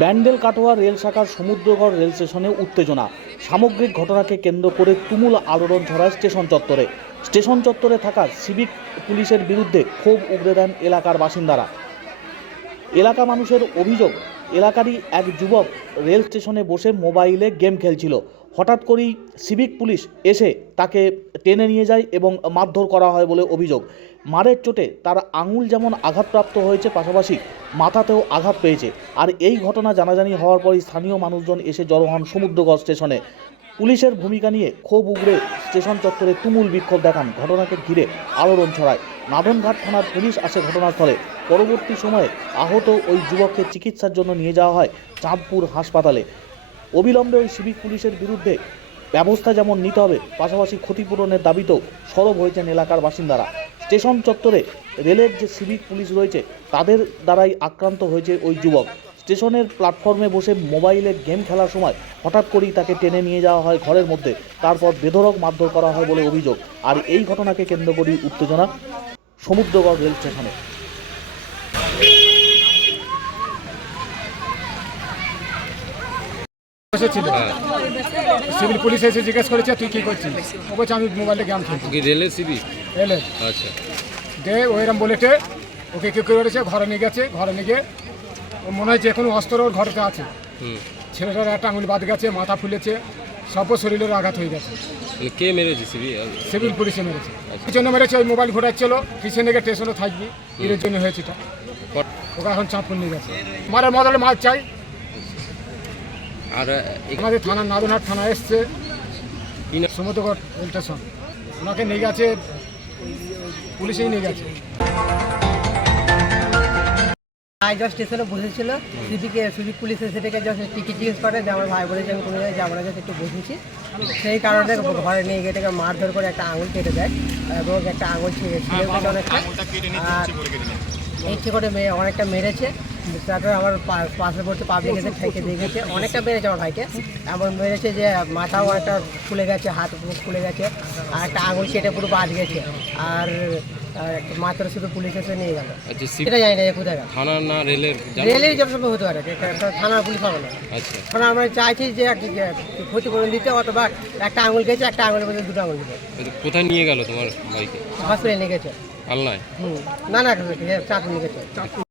Bandel Katwa rail শাখার Samudragarh rail স্টেশনে উত্তেজনা। সামগ্রিক ঘটনাকে কেন্দ্র করে তুমুল আলোড়ন ছড়ায় স্টেশন চত্বরে। স্টেশন চত্বরে থাকা সিভিক পুলিশের বিরুদ্ধে ক্ষোভ উগরে দেন এলাকার বাসিন্দারা। এলাকা মানুষের অভিযোগ, এলাকারই এক যুবক রেল স্টেশনে বসে মোবাইলে গেম খেলছিল। হঠাৎ করেই সিভিক পুলিশ এসে তাকে টেনে নিয়ে যায় এবং মারধর করা হয় বলে অভিযোগ। মারের চোটে তার আঙুল যেমন আঘাতপ্রাপ্ত হয়েছে, পাশাপাশি মাথাতেও আঘাত পেয়েছে। আর এই ঘটনা জানাজানি হওয়ার পরই স্থানীয় মানুষজন এসে জড়ো হন সমুদ্রগড় স্টেশনে। পুলিশের ভূমিকা নিয়ে ক্ষোভ উগড়ে স্টেশন চত্বরে তুমুল বিক্ষোভ দেখান। ঘটনাকে ঘিরে আলোড়ন ছড়ায়। নাদনঘাট থানার পুলিশ আসে ঘটনাস্থলে। পরবর্তী সময়ে আহত ওই যুবককে চিকিৎসার জন্য নিয়ে যাওয়া হয় চাঁদপুর হাসপাতালে। অবিলম্বে ওই সিভিক পুলিশের বিরুদ্ধে ব্যবস্থা যেমন নিতে হবে, পাশাপাশি ক্ষতিপূরণের দাবিতেও সরব হয়েছেন এলাকার বাসিন্দারা। স্টেশন চত্বরে রেলের যে সিভিক পুলিশ রয়েছে, তাদের দ্বারাই আক্রান্ত হয়েছে ওই যুবক। স্টেশনের প্ল্যাটফর্মে বসে মোবাইলে গেম খেলার সময় হঠাৎ করেই তাকে টেনে নিয়ে যাওয়া হয় ঘরের মধ্যে। তারপর বেধরক মারধর করা হয় বলে অভিযোগ। আর এই ঘটনাকে কেন্দ্র করেই উত্তেজনা সমুদ্রগড় রেল স্টেশনে। বসেছিল সিভিল পুলিশ এসে জিজ্ঞেস করেছে তুই কি করছিস? ও বলছে আমি মোবাইলে গেম খেলছি। কি রেলের সিবি? এলে আচ্ছা। দে ওইরকম বলেছে ওকে কি করেছে ঘরে নিয়ে গেছে ঘরে নিয়ে গিয়ে ও মনে হচ্ছে এখনও অস্ত্র ওর ঘরেতে আছে। ছেলেটার একটা আঙুল বাদ গেছে মাথা ফুলেছে সব শরীরের আঘাত হয়ে গেছে। মানে কে মেরেছে সিভিল পুলিশে মেরেছে। পিছনে মেরেছে ওই মোবাইল ঘোরাচ্ছিল পিছনে গিয়ে স্টেশনে থাকবি এর জন্য হয়েছে ওকে এখন চাঁদপুর নিয়ে গেছে। মারের মদলে মাছ চাই। আর আমাদের থানা নাদনহাট থানা এসছে। রেল স্টেশন ওনাকে নিয়ে গেছে পুলিশেই নিয়ে গেছে। ভাই যা স্টেশনে বসেছিল সিভিকে সিভিক পুলিশ এসে থেকে জাস্ট টিকিট জিজ্ঞেস করে যে আমার ভাই বলেছে আমি কোনো জায়গায় যাব না জাস্ট একটু বসেছি। সেই কারণে ঘরে নিয়ে গিয়ে থেকে মারধর করে একটা আঙুল কেটে দেয় এবং একটা আঙুল ছিঁড়ে ছিঁড়ে ফেলে অনেকটা। আর ইচ্ছে করে মেয়ে অনেকটা মেরেছে। তারপরে আমার পা- পাশে পড়তে পাবলিক এসে ঠেকে দিয়ে গেছে। অনেকটা মেরেছে আমার ভাইকে। এমন মেরেছে যে মাথাও অনেকটা ফুলে গেছে হাত মুখ ফুলে গেছে আর একটা আঙুল কেটে পুরো বাদ গেছে। আর মাত্র শুধু পুলিশ এসে নিয়ে গেল। আচ্ছা সিবি এটা জানি না কোথায় গেল। থানা না রেলের? রেলের জব সব হতে পারে। একটা থানার পুলিশ হবে না। আচ্ছা। কারণ আমরা চাইছি যে ক্ষতিপূরণ দিতে অথবা একটা আঙুল গেছে একটা আঙুলের মধ্যে দুটো আঙুল দিতে কোথায় নিয়ে গেল তোমার ভাইকে? হসপিটালে নিয়ে গেছে। না না চাকরি নিয়ে গেছে।